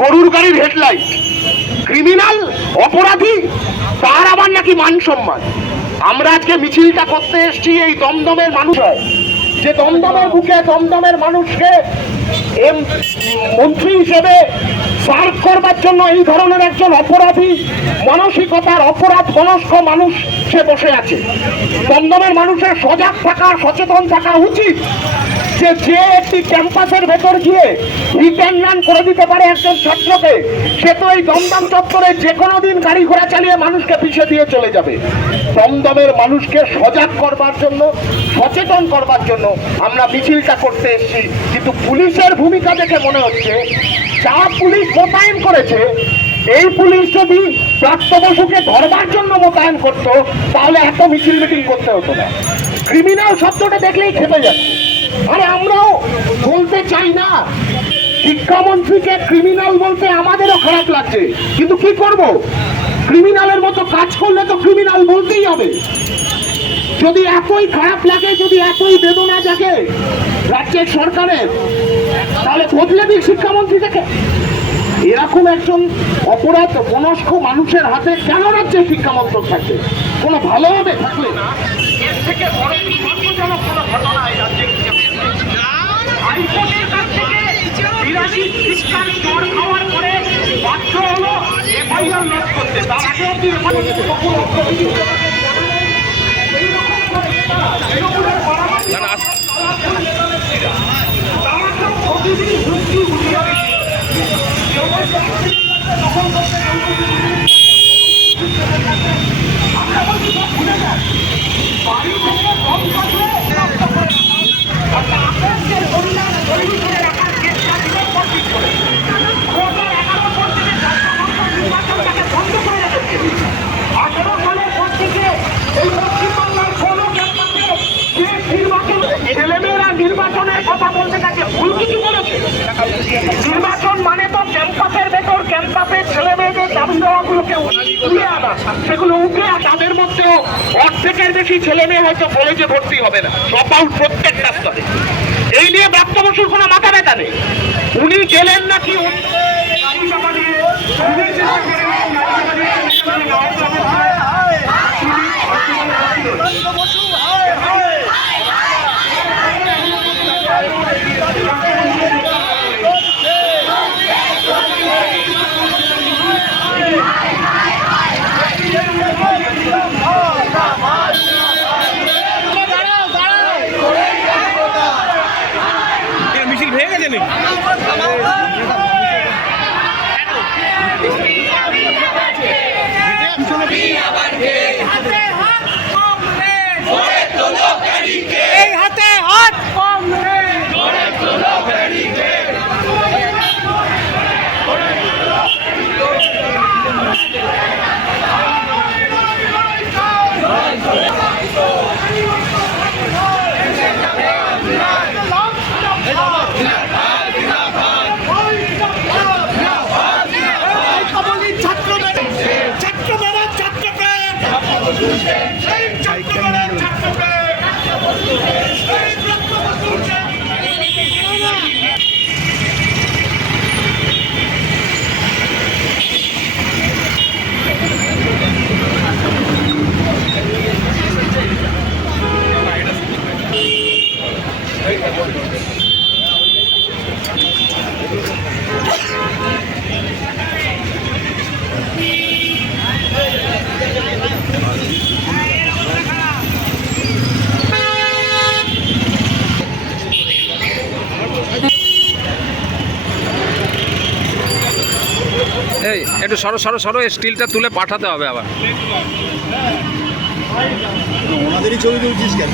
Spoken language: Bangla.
গরুর গাড়ির হেডলাইট। ক্রিমিনাল, অপরাধী, তার আবার নাকি মান সম্মান। আমরা আজকে মিছিলটা করতে এসেছি এই দমদমের মানুষ হয় যে দমদমের বুকে দমদমের মানুষকে এম, মন্ত্রী হিসেবে সার্ভ করবার জন্য এই ধরনের একজন অপরাধী, মানসিকতার অপরাধ মনস্ক মানুষ সে বসে আছে। দমদমের মানুষের সজাগ থাকা, সচেতন থাকা উচিত। যে যে একটি ক্যাম্পাসের ভেতর গিয়ে রিটার্ন করে দিতে পারে একজন ছাত্রকে, সে তো এই দমদম চত্বরে যে কোনো দিন গাড়ি ঘোড়া চালিয়ে মানুষকে পিছিয়ে দিয়ে চলে যাবে। দমদমের মানুষকে সজাগ করবার জন্য, সচেতন করবার জন্য আমরা মিছিলটা করতে এসেছি। কিন্তু পুলিশের ভূমিকা দেখে মনে হচ্ছে, যা পুলিশ মোতায়েন করেছে, এই পুলিশ যদি প্রাপ্ত বসুকে ধরবার জন্য মোতায়েন করতো, তাহলে এত মিছিল মিটিং করতে হতো না। ক্রিমিনাল শব্দটা দেখলেই খেপে যাচ্ছে। আরে আমরাও বলতে চাই না। শিক্ষামন্ত্রীকে ক্রিমিনাল বলতে আমাদেরও খারাপ লাগছে। কিন্তু কি করব? ক্রিমিনালের মতো কাজ করলে তো ক্রিমিনাল বলতেই হবে। যদি এতই খারাপ লাগে, যদি এতই বেদনা জাগে রাজ্যের সরকারের, তাহলে বদলে দিক শিক্ষামন্ত্রী থেকে এরকম একজন অপরাধ মনস্ক মানুষের হাতে কেন রাজ্যের শিক্ষামন্ত্রক থাকবে? কোনো ভালো হবে থাকলে? এর থেকে বড় দুর্ভাগ্যজনক কোনো বিরাশি খ্রিস্টান চর খাওয়ার পরে বাধ্য হলো এফআইআর লজ করতে। তার আগে অব্দি তৃণমূলের মারামারি তারা তো প্রতিদিন বাড়ি থেকে কম কাটলে নষ্ট করে রাখা। আর তাদেরকে কল্যাণ তৈরি করে রাখার চেষ্টা দিনের পর দিন করে। দু হাজার এগারো পর থেকে জাতীয় সংসদ নির্বাচনটাকে বন্ধ করে রেখেছে। আঠেরো সালের পর থেকে এই পশ্চিমবাংলার কোনো ক্যাম্পাসে যে নির্বাচন ছেলেমেয়েরা নির্বাচনের কথা বলতে থাকে ভুল কিছু বলেছে নির্বাচন মানে তো ক্যাম্পাসের ভেতর ক্যাম্পাসের ছেলে মেয়েদের দাবি দেওয়াগুলোকে উঠিয়ে আনা সেগুলো উঠে তাদের মধ্যেও অর্ধেকের বেশি ছেলে মেয়ে হয়তো কলেজে ভর্তি হবে না সব আউট প্রত্যেকটা স্তরে এই নিয়ে প্রাপ্ত বসুর কোনো মাথা ব্যথা নেই উনি গেলেন নাকি অন্য গাড়ি চাপা দিয়ে, উনি চেষ্টা করে গাড়ি চাপা দিয়ে চলে গেলেন নরেন্দ্র মোদী। এর মিছিল ভেঙে গেছে নাকি হাতে হাত কংগ্রেস এই হাতে হাত কংগ্রেস ছাত্র ছাত্র মেরা ছাত্রকে সেই ছাত্র মেরা ছাত্রকে সেই ছাত্র এই একটু সরো সরো সরো স্টিলটা তুলে পাঠাতে হবে আবার। ওনাদেরই ছবি তুলছিস কেন?